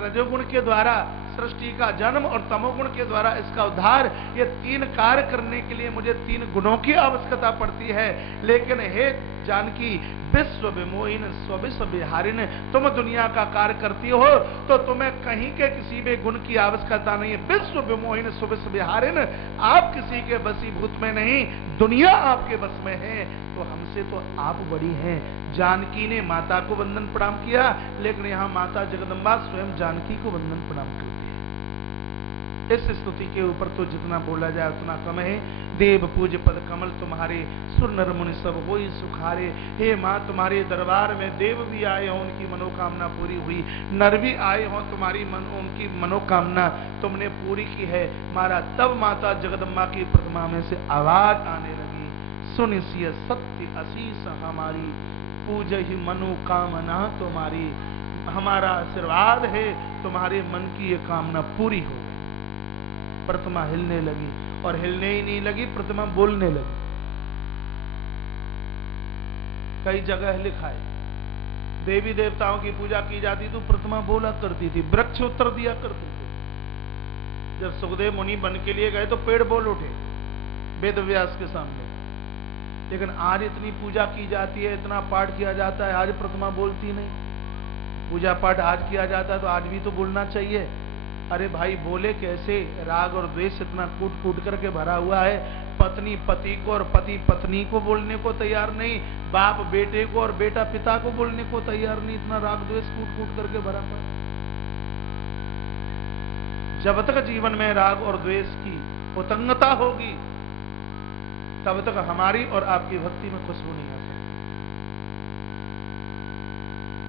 रजोगुण के द्वारा सृष्टि का जन्म और तमोगुण के द्वारा इसका उद्धार, ये 3 कार्य करने के लिए मुझे 3 गुणों की आवश्यकता पड़ती है। लेकिन हे जानकी, विश्व विमोहिन स्व विहारिन, तुम दुनिया का कार्य करती हो तो तुम्हें कहीं के किसी भी गुण की आवश्यकता नहीं है। विश्व विमोहिन स्व विहारिन, आप किसी के वशीभूत में नहीं, दुनिया आपके बस में है, तो हमसे तो आप बड़ी हैं। जानकी ने माता को वंदन प्रणाम किया, लेकिन यहाँ माता जगदम्बा स्वयं जानकी को वंदन प्रणाम करती है। इस स्तुति के ऊपर तो जितना बोला जाए उतना कम है। देव पूज पद कमल तुम्हारे, सुर नर मुनि सब होई सुखारे। हे माँ, तुम्हारे दरबार में देव भी आए हों, उनकी मनोकामना पूरी हुई, नर भी आए हों, तुम्हारी उनकी मनोकामना तुमने पूरी की है। मारा तब माता जगदम्बा की प्रतिमा में से आवाज आने लगी, सुनिसिय सत्य असीस हमारी, पूज ही मनोकामना तुम्हारी। हमारा आशीर्वाद है, तुम्हारे मन की ये कामना पूरी हो। प्रतिमा हिलने लगी, और हिलने ही नहीं लगी, प्रतिमा बोलने लगी। कई जगह लिखा है, देवी देवताओं की पूजा की जाती तो प्रतिमा बोला करती थी, वृक्ष उत्तर दिया करते थे। जब सुखदेव मुनि बन के लिए गए तो पेड़ बोल उठे वेद व्यास के सामने। लेकिन आज इतनी पूजा की जाती है, इतना पाठ किया जाता है, आज प्रतिमा बोलती नहीं। पूजा पाठ आज किया जाता है तो आज भी तो बोलना चाहिए। अरे भाई, बोले कैसे? राग और द्वेष इतना कूट कूट करके भरा हुआ है। पत्नी पति को और पति पत्नी को बोलने को तैयार नहीं, बाप बेटे को और बेटा पिता को बोलने को तैयार नहीं। इतना राग द्वेष कूट कूट करके भरा पड़ा। जब तक जीवन में राग और द्वेष की उतंगता होगी, तब तक हमारी और आपकी भक्ति में खुशबू नहीं आ सकती।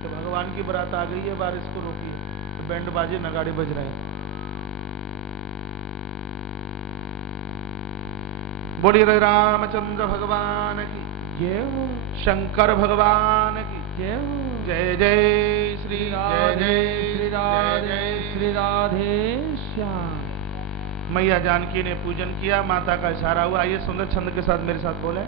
तो भगवान की बारात आ गई है, बारिश को रोकी, तो बैंड बाजे नगाड़े बज रहे हैं। बोलिए रामचंद्र भगवान की जय हो, शंकर भगवान की जय हो। जय जय श्री जय जय श्री राधे श्री राधे श्याम। मैया जानकी ने पूजन किया, माता का इशारा हुआ। आइए सुंदर छंद के साथ मेरे साथ बोले।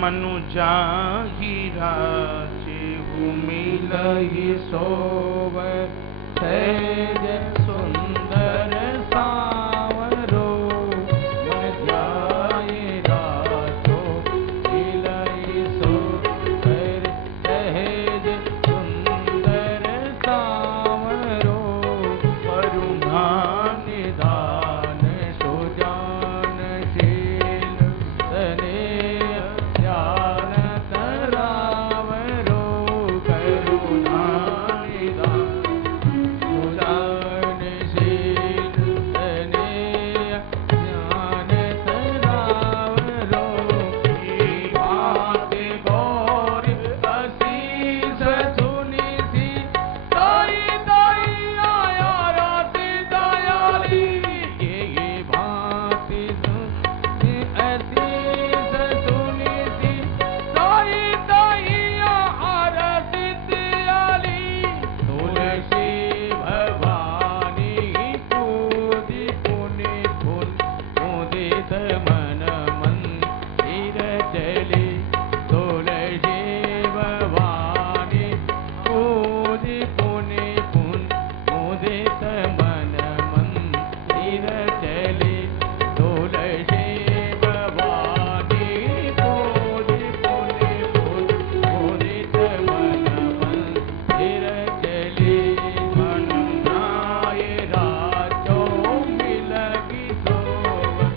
मनु जाहि राजे मिलहि सोवर, सहज सुंदर सावरो, मन जाहि राजो मिलहि सोवर, सहज सुंदर सावरो, करुणा निधान सुजानशील, स्नेह ध्यान करावरो, करुणा निधान सुजानशील, स्नेह ध्यान करावरो, की भांति घोर असीस सुनिसी, दाई दाई आया राति दयाली, ये भांति असीस सुनिसी, दाई दाई आया राति दयाली, तुलसी भवानी पूजी पुनि पुन, मुदित मन मंदिर चली, तुलसी भवानी पूजी पुनि पुन, मुदित मन मंदिर चली, तुलसी भवानी पूजी पुनि पुन, मुदित मन मंदिर चली, मनुनाय राजो मिलहि सोवर,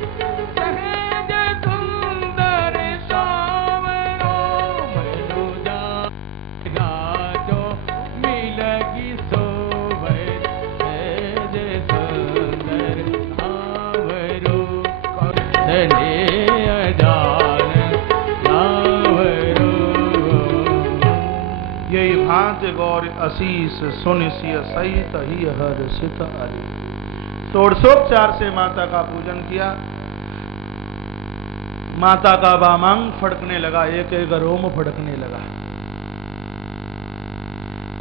सहज सुंदर सावरो, मनुजा राजो मिलहि सोवर, सहज सुंदर सावरो, स्नेह जान सावरो। यही भांति गौर असीस सुनिसिय सहित ही हर्षित हरि। षोडशोपचार से माता का पूजन किया। माता का वामांग फड़कने लगा, एक एक रोम फड़कने लगा।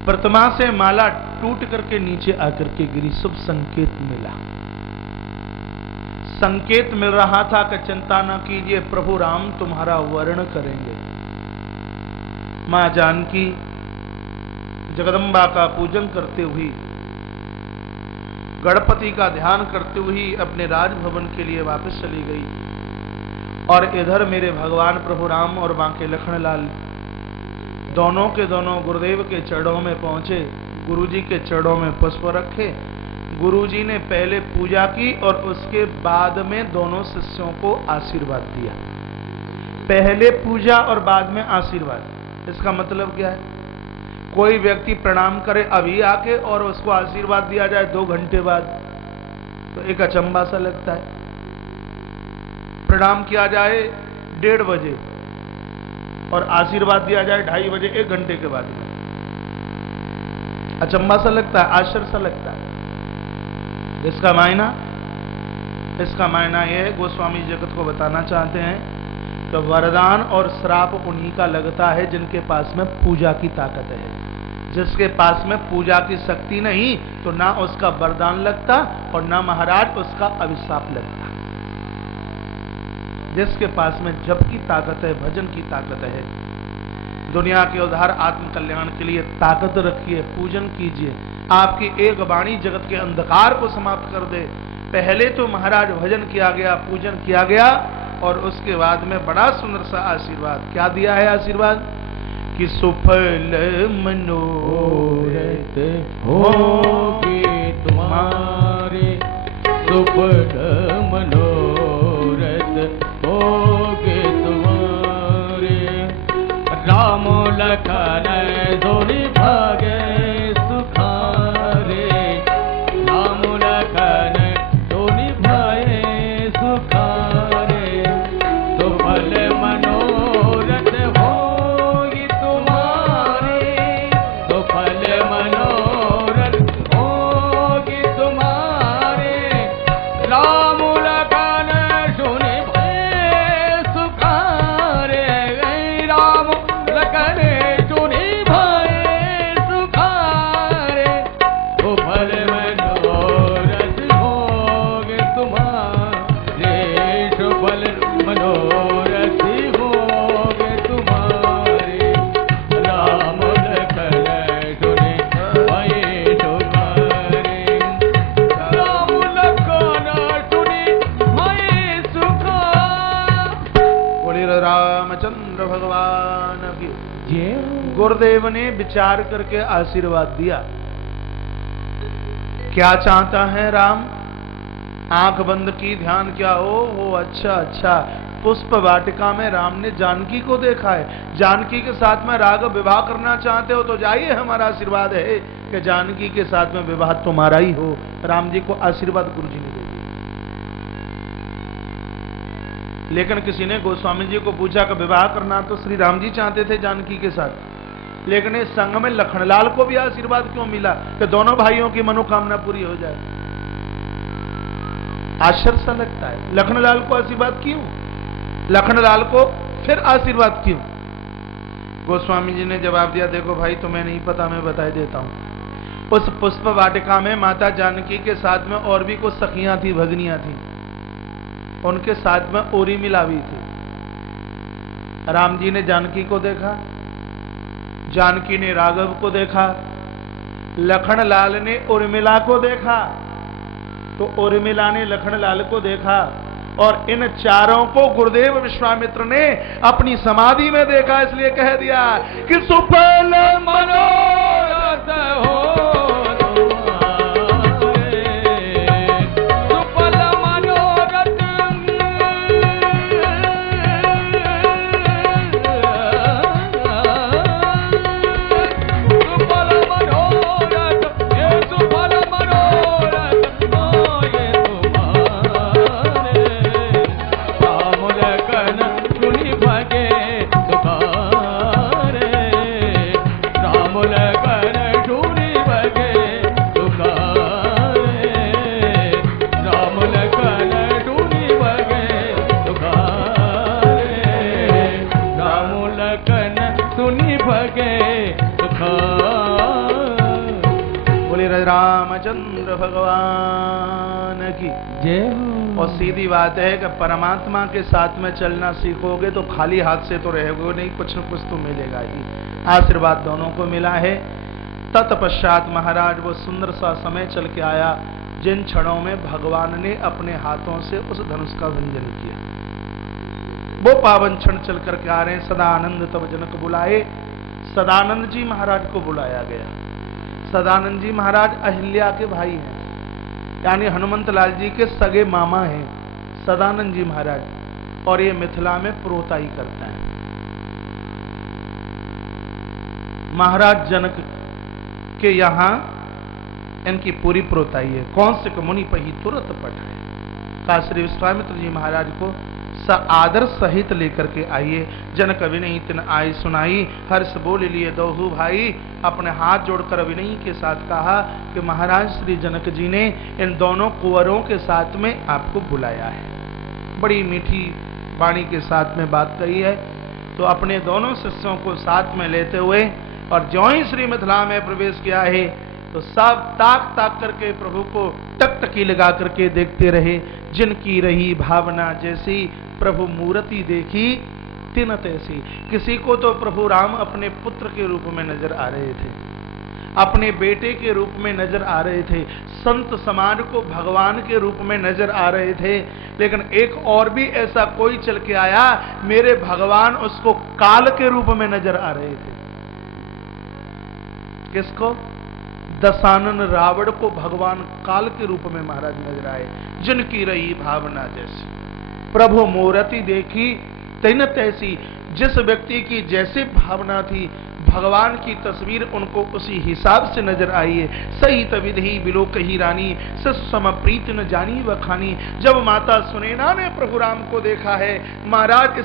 प्रतिमा से माला टूट करके नीचे आकर के गिरी, शुभ संकेत मिला। संकेत मिल रहा था कि चिंता न कीजिए, प्रभु राम तुम्हारा वर्ण करेंगे। मां जानकी जगदम्बा का पूजन करते हुए, गणपति का ध्यान करते हुए अपने राजभवन के लिए वापस चली गई। और इधर मेरे भगवान प्रभु राम और बांके लखनलाल दोनों के दोनों गुरुदेव के चरणों में पहुंचे, गुरुजी के चरणों में पुष्प रखे। गुरुजी ने पहले पूजा की और उसके बाद में दोनों शिष्यों को आशीर्वाद दिया। पहले पूजा और बाद में आशीर्वाद। इसका मतलब क्या है? कोई व्यक्ति प्रणाम करे अभी आके और उसको आशीर्वाद दिया जाए 2 घंटे बाद, तो एक अचंभा सा लगता है। प्रणाम किया जाए 1:30 बजे और आशीर्वाद दिया जाए 2:30 बजे, 1 घंटे के बाद में, अचंभा सा लगता है, आश्चर्य सा लगता है। इसका मायना यह है, गोस्वामी जगत को बताना चाहते हैं कि वरदान और श्राप उन्हीं का लगता है जिनके पास में पूजा की ताकत है। जिसके पास में पूजा की शक्ति नहीं, तो ना उसका वरदान लगता और ना महाराज उसका अभिशाप लगता। जिसके पास में जप की ताकत है, भजन की ताकत है, दुनिया के उद्धार आत्म कल्याण के लिए ताकत रखिए, पूजन कीजिए। आपकी एक वाणी जगत के अंधकार को समाप्त कर दे। पहले तो महाराज भजन किया गया, पूजन किया गया, और उसके बाद में बड़ा सुंदर सा आशीर्वाद क्या दिया है? आशीर्वाद कि सुफल मनोरथ होगे तुम्हारे, सुफल मनोरथ होगे तुम्हारे। राम लखन दोनि भागे सुखारे, राम लखन दोनि भाए सुखारे। सुफल मनोरथ होगी तुम्हारे, सुफल मनोरथ होगी तुम्हारे। राम लखन दोनि भाए सुखारे, राम लखन दोनि भाए सुखारे। सुफल मनोरथ होगे तुम्हारे, सुफल मनोरथ होगे तुम्हारे। राम लखन दोनि भाए सुखारे, राम लखन दोनि भाए सुखारे। बोले रामचंद्र भगवान की। जय हो। गुरुदेव ने विचार करके आशीर्वाद दिया। क्या चाहता है राम? आंख बंद की, ध्यान क्या हो अच्छा अच्छा। पुष्प वाटिका में राम ने जानकी को देखा है। जानकी के साथ में राघव विवाह करना चाहते हो तो जाइए, हमारा आशीर्वाद है कि जानकी के साथ में विवाह तुम्हारा ही हो। राम जी को आशीर्वाद गुरु जी ने दे दिया। लेकिन किसी ने गोस्वामी जी को पूछा कि विवाह करना तो श्री राम जी चाहते थे जानकी के साथ, लेकिन इस संग में लखनलाल को भी आशीर्वाद क्यों मिला कि दोनों भाइयों की मनोकामना पूरी हो जाए? आश्चर्य सा लगता है। लखनलाल को आशीर्वाद क्यों? लखनलाल को फिर आशीर्वाद क्यों? गोस्वामी जी ने जवाब दिया, देखो भाई तुम्हें नहीं पता, मैं बता देता हूं। उस पुष्प वाटिका में माता जानकी के साथ में और भी कुछ सखियां थी, भगनियां थी। उनके साथ में उर्मिला भी थी। राम जी ने जानकी को देखा, जानकी ने राघव को देखा, लखनलाल ने उर्मिला को देखा, तो उर्मिला ने लखनलाल को देखा, और इन चारों को गुरुदेव विश्वामित्र ने अपनी समाधि में देखा। इसलिए कह दिया कि सुफल मनोरथ हो रामचंद्र भगवान की जय हो। और सीधी बात है कि परमात्मा के साथ में चलना सीखोगे तो खाली हाथ से तो रहोगे नहीं, कुछ न कुछ तो मिलेगा ही। आशीर्वाद दोनों को मिला है। तत्पश्चात महाराज वो सुंदर सा समय चल के आया जिन क्षणों में भगवान ने अपने हाथों से उस धनुष का भंजन किया। वो पावन क्षण चल करके आ रहे हैं। सदानंद तब जनक बुलाए, सदानंद जी महाराज को बुलाया गया। सदानंद जी महाराज अहिल्या के भाई हैं, यानी हनुमंत लाल जी के सगे मामा हैं सदानंद जी महाराज, और ये मिथिला में प्रोताई करते हैं। महाराज जनक के यहां इनकी पूरी प्रोताई है। कौन से मुनि पही तुरंत पठाए, का श्री विश्वामित्र जी महाराज को आदर सहित लेकर के आइए। जनक विनय तिन आई सुनाई, हर्ष बोल लिए दोहू भाई। अपने हाथ जोड़कर विनय के साथ कहा कि महाराज श्री जनक जी ने इन दोनों कुंवरों के साथ में आपको बुलाया है। बड़ी मीठी वाणी के साथ में बात कही है। तो अपने दोनों शिष्यों को साथ में लेते हुए और ज्यों ही श्री मिथिला में प्रवेश किया है तो सब ताक ताक करके प्रभु को टकटकी लगा करके देखते रहे। जिनकी रही भावना जैसी प्रभु मूर्ति देखी तिन तैसी। किसी को तो प्रभु राम अपने पुत्र के रूप में नजर आ रहे थे, अपने बेटे के रूप में नजर आ रहे थे, संत समाज को भगवान के रूप में नजर आ रहे थे। लेकिन एक और भी ऐसा कोई चल के आया, मेरे भगवान उसको काल के रूप में नजर आ रहे थे। किसको? दशानन रावण को भगवान काल के रूप में महाराज नजर आए। जिनकी रही भावना जैसी प्रभु मूर्ति देखी तिन तैसी। जिस व्यक्ति की जैसे भावना थी भगवान की तस्वीर उनको उसी हिसाब से नजर आई है। सही तविधि बिलो कही रानी, सस सम प्रीत न जानी वखानी। जब माता सुनैना ने प्रभु राम को देखा है महाराज,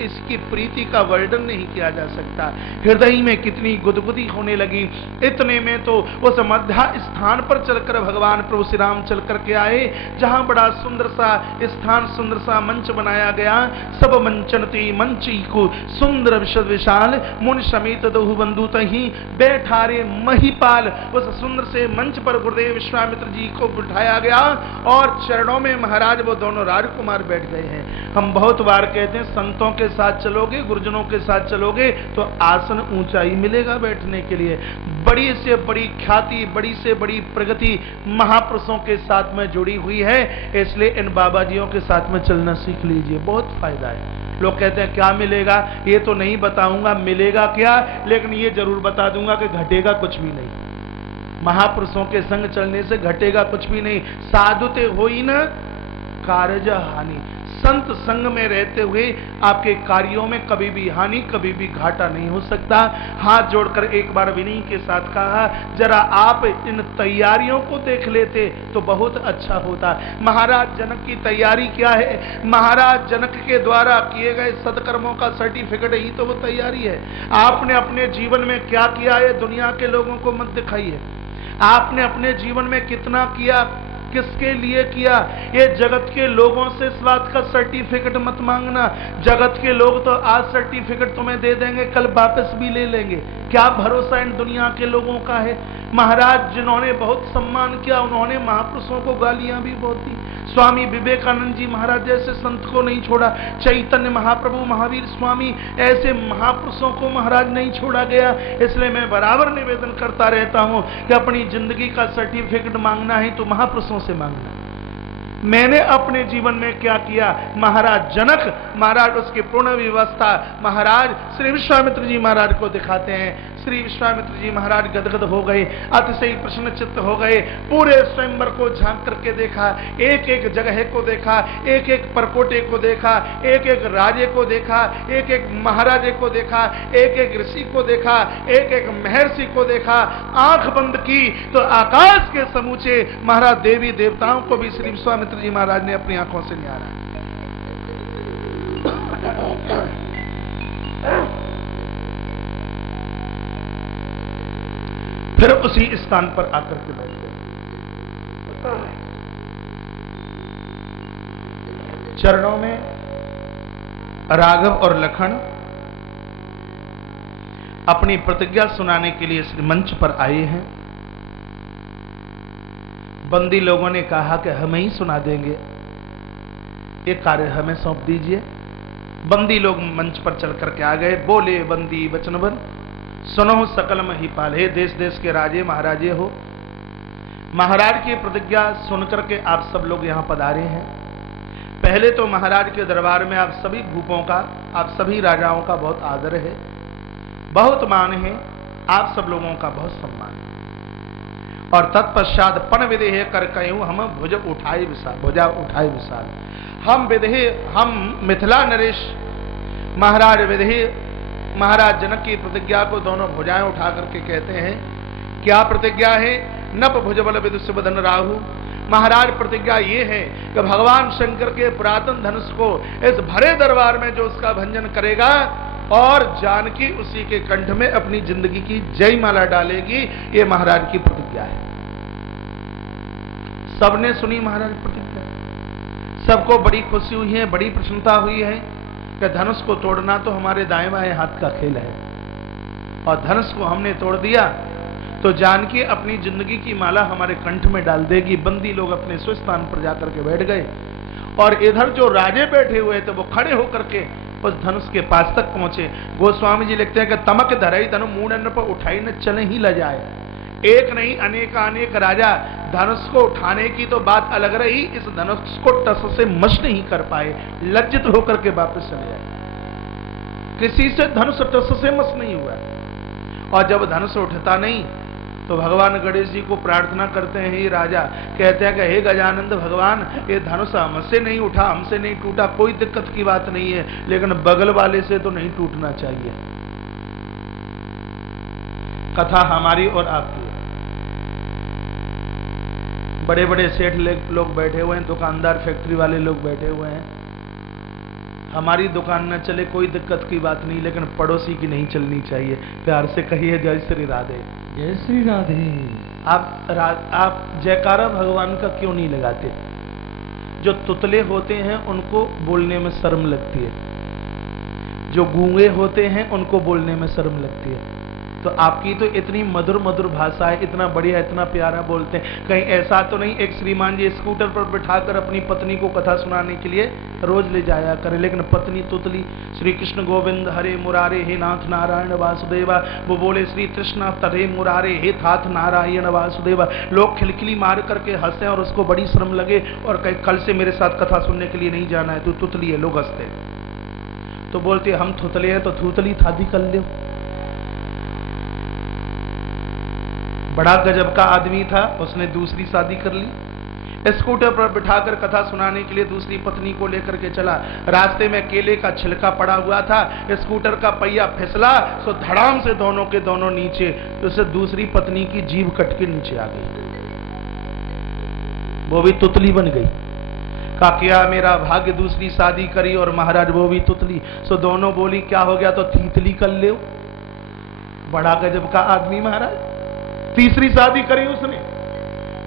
इसकी प्रीति का वर्णन नहीं किया जा सकता। हृदय में कितनी गुदगुदी होने लगी। इतने में तो उस मध्य स्थान पर चलकर भगवान प्रभु श्री राम चल करके आए, जहां बड़ा सुंदर सा स्थान, सुंदर सा मंच बनाया गया। सब मंचनती मंची को सुंदर विशद विशाल मुन समेत दोहु बंधु तही बैठारे महिपाल। उस सुंदर से मंच पर गुरुदेव विश्वामित्र जी को बिठाया गया और चरणों में महाराज वो दोनों राजकुमार बैठ गए हैं। हम बहुत बार कहते हैं संतों के साथ चलोगे, गुरुजनों के साथ चलोगे तो आसन ऊंचाई मिलेगा बैठने के लिए। बड़ी से बड़ी ख्याति, बड़ी से बड़ी प्रगति महापुरुषों के साथ में जुड़ी हुई है। इसलिए इन बाबाजियों के साथ में चलना सीख लीजिए, बहुत फायदा है। लोग कहते हैं क्या मिलेगा, ये तो नहीं बताऊंगा मिलेगा क्या, लेकिन ये जरूर बता दूंगा कि घटेगा कुछ भी नहीं। महापुरुषों के संग चलने से घटेगा कुछ भी नहीं। साधुते होई न कारज हानि। संत संग में रहते हुए आपके कार्यों में कभी भी हानि, कभी भी घाटा नहीं हो सकता। हाथ जोड़कर एक बार विनय के साथ कहा, जरा आप इन तैयारियों को देख लेते तो बहुत अच्छा होता। महाराज जनक की तैयारी क्या है? महाराज जनक के द्वारा किए गए सत्कर्मों का सर्टिफिकेट ही तो वो तैयारी है। आपने अपने जीवन में क्या किया है दुनिया के लोगों को मत दिखाइए। आपने अपने जीवन में कितना किया, किसके लिए किया, ये जगत के लोगों से इस बात का सर्टिफिकेट मत मांगना। जगत के लोग तो आज सर्टिफिकेट तुम्हें दे देंगे, कल वापस भी ले लेंगे। क्या भरोसा इन दुनिया के लोगों का है? महाराज जिन्होंने बहुत सम्मान किया उन्होंने महापुरुषों को गालियां भी बहुत दी। स्वामी विवेकानंद जी महाराज जैसे संत को नहीं छोड़ा, चैतन्य महाप्रभु, महावीर स्वामी, ऐसे महापुरुषों को महाराज नहीं छोड़ा गया। इसलिए मैं बराबर निवेदन करता रहता हूं कि अपनी जिंदगी का सर्टिफिकेट मांगना है तो महापुरुषों से मांगना। मैंने अपने जीवन में क्या किया, महाराज जनक महाराज उसकी पूर्ण व्यवस्था महाराज श्री विश्वामित्र जी महाराज को दिखाते हैं। श्री विश्वामित्र जी महाराज गदगद हो गए, अतिशय प्रसन्न चित्त हो गए। पूरे स्वयंवर को झांक करके देखा, एक एक जगह को देखा, एक एक परकोटे को देखा, एक एक राजे को देखा, एक एक महाराजे को देखा, एक एक ऋषि को देखा, एक एक महर्षि को देखा। आंख बंद की तो आकाश के समूचे महाराज देवी देवताओं को भी श्री विश्वामित्र जी महाराज ने अपनी आंखों से निहारा। फिर उसी स्थान पर आकर के बैठ गए। चरणों में राघव और लखन अपनी प्रतिज्ञा सुनाने के लिए श्री मंच पर आए हैं। बंदी लोगों ने कहा कि हम ही सुना देंगे। एक कार्य हमें सौंप दीजिए। बंदी लोग मंच पर चल करके आ गए। बोले बंदी वचनबन, सुनो सकल महिपाल। हे देश देश के राजे महाराजे हो, महाराज की प्रतिज्ञा सुनकर के आप सब लोग यहां पधारे हैं। पहले तो महाराज के दरबार में आप सभी भूपों का, आप सभी राजाओं का बहुत आदर है, बहुत मान है, आप सब लोगों का बहुत सम्मान है। और तत्पश्चात पन विदेह कर कयूं हम भुजा उठाए विशाल। हम विदेह, हम मिथिला नरेश महाराज विदेह महाराज जनक की प्रतिज्ञा को दोनों भुजाएं उठा करके कहते हैं। क्या प्रतिज्ञा है? नप भुजबल विदुषबदन राहु। महाराज प्रतिज्ञा ये है कि भगवान शंकर के पुरातन धनुष को इस भरे दरबार में जो उसका भंजन करेगा और जानकी उसी के कंठ में अपनी जिंदगी की जय माला डालेगी, ये महाराज की प्रतिज्ञा है। सबने सुनी महाराज प्रतिज्ञा, सबको बड़ी खुशी हुई है, बड़ी प्रसन्नता हुई है कि धनुष को तोड़ना तो हमारे दाएं बाएं हाथ का खेल है, और धनुष को हमने तोड़ दिया तो जानकी अपनी जिंदगी की माला हमारे कंठ में डाल देगी। बंदी लोग अपने स्वस्थान पर जाकर के बैठ गए, और इधर जो राजे बैठे हुए थे वो खड़े होकर के उस धनुष के पास तक पहुंचे। गोस्वामी जी लिखते हैं कि तमक धरई तनु मूढ़न पर उठाई न चले ही ल जाए। एक नहीं अनेक राजा धनुष को उठाने की तो बात अलग रही, इस धनुष को टस से मश नहीं कर पाए, लज्जित होकर के वापस चले आए। किसी से धनुष टस से मश नहीं हुआ। और जब धनुष उठता नहीं तो भगवान गणेश जी को प्रार्थना करते हैं। ये राजा कहते हैं कि हे गजानंद भगवान, ये धनुष हमसे नहीं उठा, हमसे नहीं टूटा, कोई दिक्कत की बात नहीं है, लेकिन बगल वाले से तो नहीं टूटना चाहिए। कथा हमारी और आपकी है। बड़े बड़े सेठ लोग बैठे हुए हैं, दुकानदार फैक्ट्री वाले लोग बैठे हुए हैं। हमारी दुकान न चले कोई दिक्कत की बात नहीं, लेकिन पड़ोसी की नहीं चलनी चाहिए। प्यार से कहिए जय श्री राधे। जय श्री राधे। आप जयकारा भगवान का क्यों नहीं लगाते? जो तुतले होते हैं उनको बोलने में शर्म लगती है, जो गूंगे होते हैं उनको बोलने में शर्म लगती है। तो आपकी तो इतनी मधुर मधुर भाषा है, इतना बढ़िया, इतना प्यारा बोलते हैं। कहीं ऐसा तो नहीं एक श्रीमान जी स्कूटर पर बिठाकर अपनी पत्नी को कथा सुनाने के लिए रोज ले जाया करे, लेकिन पत्नी तुतली श्री कृष्ण गोविंद हरे मुरारे हे नाथ नारायण वासुदेवा, वो बोले श्री कृष्ण तरे मुरारे हे थाथ नारायण वासुदेवा। लोग खिलखिली मार करके हंसे और उसको बड़ी शर्म लगे और कहीं कल से मेरे साथ कथा सुनने के लिए नहीं जाना है, तू तुतली है। लोग हंसते तो बोलते हम थुतले हैं तो थूतली थादी कर लो। बड़ा गजब का आदमी था, उसने दूसरी शादी कर ली। स्कूटर पर बिठाकर कथा सुनाने के लिए दूसरी पत्नी को लेकर के चला। रास्ते में केले का छिलका पड़ा हुआ था, स्कूटर का पहिया फिसला तो धड़ाम से दोनों के दोनों नीचे, तो उसे दूसरी पत्नी की जीभ कट के नीचे आ गई। वो भी तुतली बन गई। का क्या मेरा भाग्य, दूसरी शादी करी और महाराज वो भी तुतली। सो दोनों बोली क्या हो गया, तो थीतली कर ले। बड़ा गजब का आदमी महाराज। तीसरी शादी करी उसने,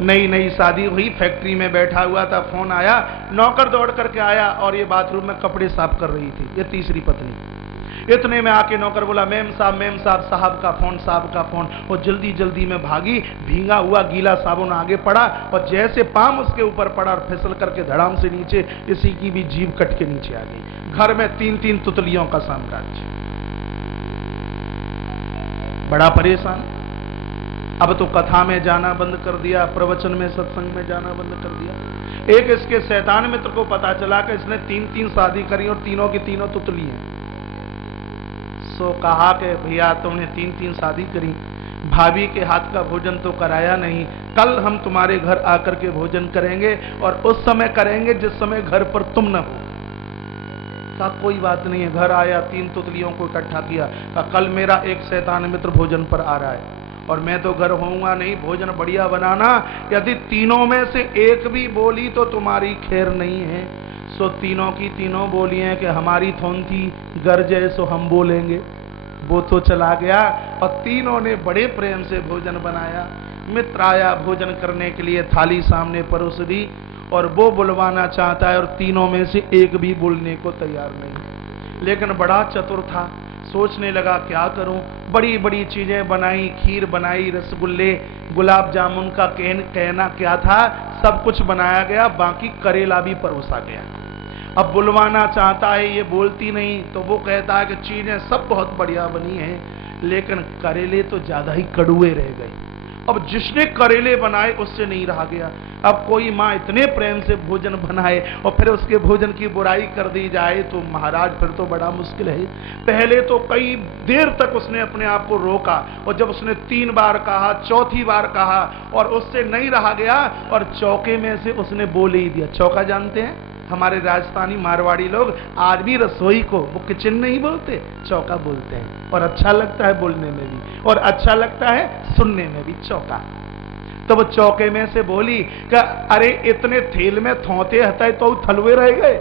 नई शादी हुई, फैक्ट्री में बैठा हुआ था, फोन आया, नौकर दौड़ करके आया और ये बाथरूम में कपड़े साफ कर रही थी, ये तीसरी पत्नी। इतने में आके नौकर बोला मेम साहब, साहब का फोन। वो जल्दी जल्दी में भागी, भींगा हुआ गीला साबुन आगे पड़ा और जैसे पाम उसके ऊपर पड़ा और फिसल करके धड़ाम से नीचे, इसी की भी जीभ कट के नीचे आ गई। घर में 3-3 तुतलियों का साम्राज्य। बड़ा परेशान। अब तो कथा में जाना बंद कर दिया, प्रवचन में सत्संग में जाना बंद कर दिया। एक इसके शैतान मित्र को पता चला कि इसने 3-3 शादी करी और तीनों की तीनों तुतली हैं। सो कहा कि भैया तुमने 3-3 शादी करी, भाभी के हाथ का भोजन तो कराया नहीं, कल हम तुम्हारे घर आकर के भोजन करेंगे और उस समय करेंगे जिस समय घर पर तुम न हो। कहा कोई बात नहीं है। घर आया, 3 तुतलियों को इकट्ठा किया, कहा कल मेरा एक शैतान मित्र भोजन पर आ रहा है और मैं तो घर होऊंगा नहीं, भोजन बढ़िया बनाना, यदि तीनों में से एक भी बोली तो तुम्हारी खैर नहीं है। सो तीनों की तीनों बोली हैं कि हमारी थोन थी गरजे सो हम बोलेंगे। वो तो चला गया और तीनों ने बड़े प्रेम से भोजन बनाया। मित्र आया भोजन करने के लिए, थाली सामने परोस दी और वो बुलवाना चाहता है और तीनों में से एक भी बोलने को तैयार नहीं। लेकिन बड़ा चतुर था, सोचने लगा क्या करूं। बड़ी बड़ी चीजें बनाई, खीर बनाई, रसगुल्ले, गुलाब जामुन का कहना क्या था, सब कुछ बनाया गया, बाकी करेला भी परोसा गया। अब बुलवाना चाहता है, ये बोलती नहीं, तो वो कहता है कि चीजें सब बहुत बढ़िया बनी हैं, लेकिन करेले तो ज्यादा ही कड़ुए रह गए। अब जिसने करेले बनाए उससे नहीं रहा गया। अब कोई माँ इतने प्रेम से भोजन बनाए और फिर उसके भोजन की बुराई कर दी जाए तो महाराज फिर तो बड़ा मुश्किल है। पहले तो कई देर तक उसने अपने आप को रोका, और जब उसने 3 बार कहा, चौथी बार कहा और उससे नहीं रहा गया, और चौके में से उसने बोल ही दिया। चौका जानते हैं हमारे राजस्थानी मारवाड़ी लोग आज भी रसोई को वो किचन नहीं बोलते, चौका बोलते हैं, और अच्छा लगता है बोलने में भी और अच्छा लगता है सुनने में भी, चौका। तो वो चौके में से बोली कि अरे इतने थेल में थोते हताए तो थलवे रह गए।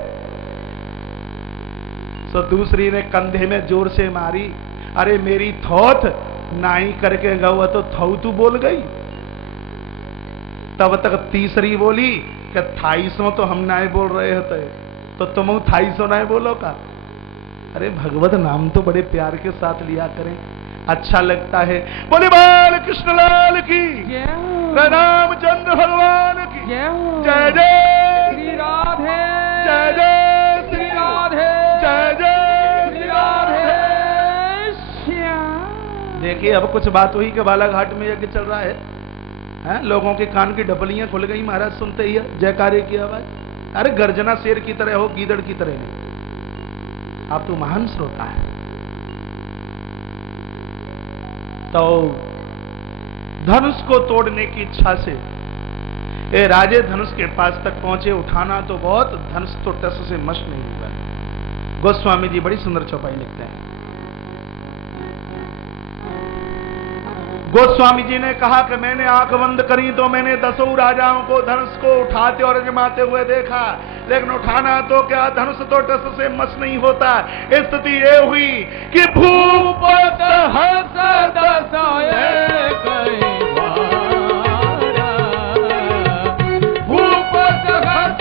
तो दूसरी ने कंधे में जोर से मारी, अरे मेरी थोत नाई करके गवा तो थौ तू बोल गई। तब तक तीसरी बोली कि 250 तो हम नाए बोल रहे होते, तो तुम 250 नाए बोलो का। अरे भगवत नाम तो बड़े प्यार के साथ लिया करें, अच्छा लगता है। बोले बाल कृष्ण लाल की, रामचंद्र भगवान की जय जय श्री राधे, जय जय श्री राधे, जय जय श्री राधे श्याम। देखिए अब कुछ बात हुई कि बालाघाट में यज्ञ चल रहा है, लोगों के कान की डबलियां खुल गई महाराज सुनते ही जयकारे की आवाज। अरे गर्जना शेर की तरह हो, गीदड़ की तरह नहीं। आप तो महान श्रोता है। तो धनुष को तोड़ने की इच्छा से ए राजे धनुष के पास तक पहुंचे, उठाना तो बहुत, धनुष तो टस से मश नहीं हुआ। गोस्वामी जी बड़ी सुंदर चौपाई लिखते हैं। गोस्वामी जी ने कहा कि मैंने आंख बंद करी तो मैंने 10 राजाओं को धनुष को उठाते और जमाते हुए देखा, लेकिन उठाना तो क्या, धनुष तो टस से मस नहीं होता। स्थिति ये हुई कि भूपत हंस दसाए भूपत हंस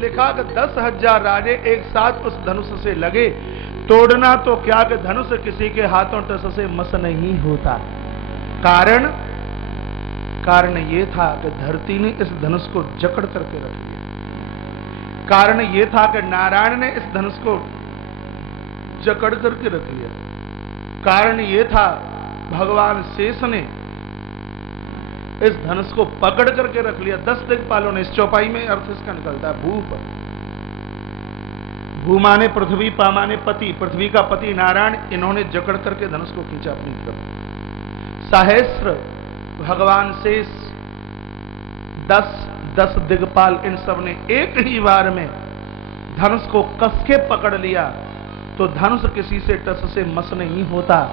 लिखा कि 10,000 राजे एक साथ उस धनुष से लगे। तोड़ना तो क्या कि धनुष किसी के हाथों टस से मस नहीं होता। कारण ये था कि धरती ने इस धनुष को जकड़ करके रख लिया। कारण ये था कि नारायण ने इस धनुष को जकड़ करके रख लिया। कारण ये था भगवान शेष ने इस धनुष को पकड़ करके रख लिया। 10 दिक्पालों ने, इस चौपाई में अर्थ इसका निकलता है भूप। भूमाने पृथ्वी, पामाने पति, पृथ्वी का पति नारायण, इन्होंने जकड़ करके धनुष को खींचा अपनी तरफ। सहस्र भगवान शेष, 10 दिग्पाल, इन सब ने एक ही बार में धनुष को कस के पकड़ लिया। तो धनुष किसी से टस से मस नहीं होता।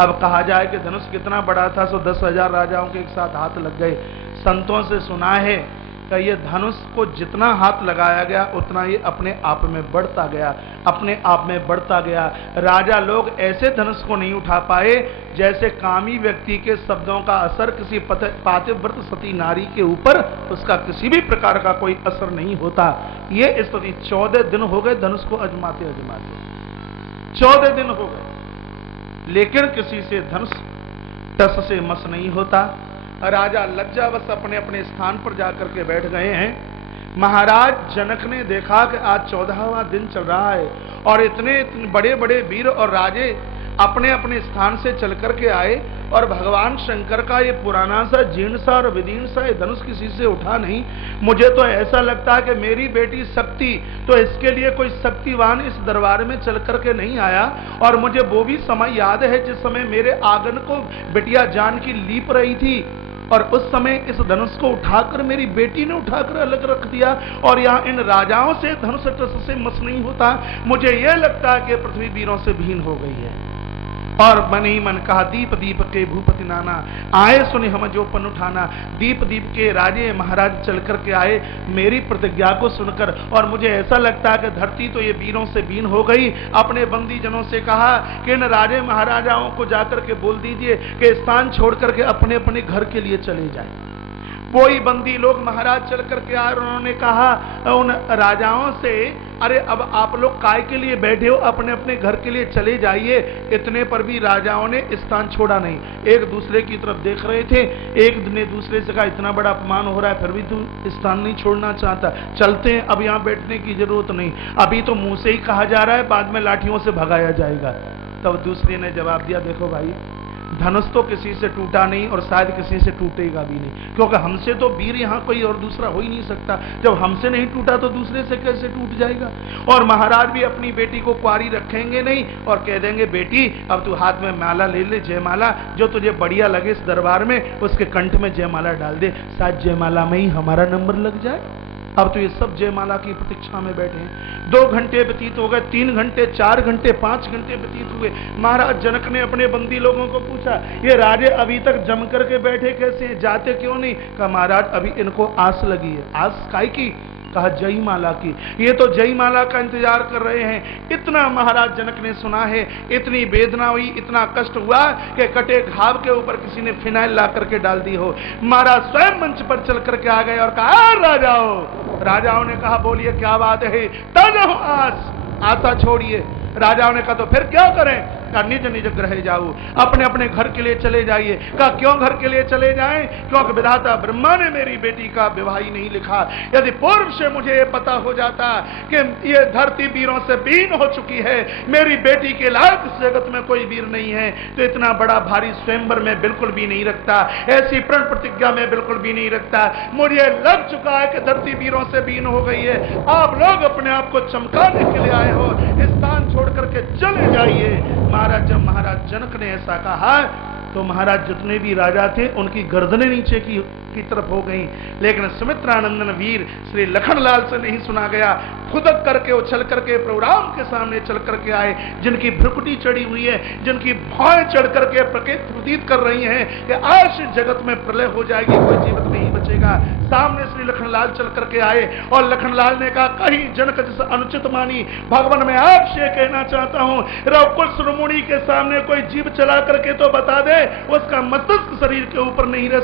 अब कहा जाए कि धनुष कितना बड़ा था, सो 10,000 राजाओं के एक साथ हाथ लग गए। संतों से सुना है कि ये धनुष को जितना हाथ लगाया गया उतना ये अपने आप में बढ़ता गया, अपने आप में बढ़ता गया। राजा लोग ऐसे धनुष को नहीं उठा पाए जैसे कामी व्यक्ति के शब्दों का असर किसी पातिव्रत सती नारी के ऊपर उसका किसी भी प्रकार का कोई असर नहीं होता। ये स्थिति 14 दिन हो गए धनुष को अजमाते अजमाते, 14 दिन हो गए, लेकिन किसी से धनुष टस से मस नहीं होता। राजा लज्जावश अपने अपने स्थान पर जाकर के बैठ गए हैं। महाराज जनक ने देखा कि आज 14वां दिन चल रहा है और इतने बड़े बड़े वीर और राजे अपने अपने स्थान से चल करके आए और भगवान शंकर का ये पुराना सा जीर्ण सा और विदीर्ण सा ये धनुष किसी से उठा नहीं। मुझे तो ऐसा लगता है कि मेरी बेटी शक्ति, तो इसके लिए कोई शक्तिवान इस दरबार में चल करके नहीं आया। और मुझे वो भी समय याद है जिस समय मेरे आंगन को बिटिया जानकी लीप रही थी और उस समय इस धनुष को उठाकर मेरी बेटी ने उठाकर अलग रख दिया और यहाँ इन राजाओं से धनुष टस से मस नहीं होता। मुझे यह लगता है कि पृथ्वी वीरों से भीन हो गई है। और मन ही मन कहा दीप दीप के भूपति नाना, आए सुने हम जो पन उठाना। दीप दीप के राजे महाराज चल करके आए मेरी प्रतिज्ञा को सुनकर, और मुझे ऐसा लगता है कि धरती तो ये वीरों से बीन हो गई। अपने बंदी जनों से कहा कि इन राजे महाराजाओं को जाकर के बोल दीजिए कि स्थान छोड़ करके अपने अपने घर के लिए चले जाए। वही बंदी लोग महाराज चल करके आए, उन्होंने कहा उन राजाओं से, अरे अब आप लोग काय के लिए बैठे हो, अपने अपने घर के लिए चले जाइए। इतने पर भी राजाओं ने स्थान छोड़ा नहीं, एक दूसरे की तरफ देख रहे थे। एक ने दूसरे से कहा इतना बड़ा अपमान हो रहा है फिर भी तू स्थान नहीं छोड़ना चाहता, चलते हैं, अब यहाँ बैठने की जरूरत नहीं, अभी तो मुंह से ही कहा जा रहा है, बाद में लाठियों से भगाया जाएगा। तब दूसरे ने जवाब दिया, देखो भाई धनुष तो किसी से टूटा नहीं और शायद किसी से टूटेगा भी नहीं, क्योंकि हमसे तो वीर यहाँ कोई और दूसरा हो ही नहीं सकता। जब हमसे नहीं टूटा तो दूसरे से कैसे टूट जाएगा। और महाराज भी अपनी बेटी को कुंवारी रखेंगे नहीं और कह देंगे बेटी अब तू हाथ में माला ले ले, जयमाला, जो तुझे बढ़िया लगे इस दरबार में उसके कंठ में जयमाला डाल दे, शायद जयमाला में ही हमारा नंबर लग जाए। अब तो ये सब जयमाला की प्रतीक्षा में बैठे हैं। 2 घंटे व्यतीत हो गए, 3 घंटे, 4 घंटे, 5 घंटे व्यतीत हुए। महाराज जनक ने अपने बंदी लोगों को पूछा, ये राजे अभी तक जम करके बैठे कैसे हैं, जाते क्यों नहीं? कहा महाराज अभी इनको आस लगी है। आस काय की? कहा जयमाला की। ये तो जयमाला का इंतजार कर रहे हैं। इतना महाराज जनक ने सुना है, इतनी वेदना हुई, इतना कष्ट हुआ कि कटे घाव के ऊपर किसी ने फिनाइल ला करके डाल दी हो। महाराज स्वयं मंच पर चल करके आ गए और कहा राजाओं। राजाओं ने कहा बोलिए क्या बात है? ताजा हो आशा छोड़िए। राजाओं ने कहा तो फिर क्या करें? कहा निज निज ग्रह जाओ, अपने अपने घर के लिए चले जाइए। कहा क्यों घर के लिए चले जाएं? क्योंकि विधाता ब्रह्मा ने मेरी बेटी का विवाह ही नहीं लिखा। यदि पूर्व से मुझे ये पता हो जाता कि ये धरती वीरों से बीन हो चुकी है, मेरी बेटी के लायक इस जगत में कोई वीर नहीं है, तो इतना बड़ा भारी स्वयंवर में बिल्कुल भी नहीं रखता, ऐसी प्रण प्रतिज्ञा में बिल्कुल भी नहीं रखता। मुझे लग चुका है कि धरती वीरों से बीन हो गई है। आप लोग अपने आप को चमकाने के लिए आए हो, स्थान छोड़ करके चले जाइए। महाराज जब महाराज जनक ने ऐसा कहा तो महाराज जितने भी राजा थे उनकी गर्दनें नीचे की तरफ हो गई। लेकिन सुमित्रानंदन वीर श्री लखनलाल से नहीं सुना गया। खुदक करके उछल करके प्रभुराम के सामने चल करके आए, जिनकी भ्रुकुटी चढ़ी हुई है, जिनकी भौएं चढ़ करके प्रतीत कर रही हैं कि आज जगत में प्रलय हो जाएगी, कोई जीवित नहीं बचेगा। सामने श्री लखनलाल चल करके आए और लखनलाल ने कहा कहीं जनक जैसा अनुचित मानी, भगवान मैं आपसे कहना चाहता हूं रघुकुल शिरोमणि के सामने कोई जीव चला करके तो बता दे, उसका मस्तिष्क शरीर के ऊपर नहीं रह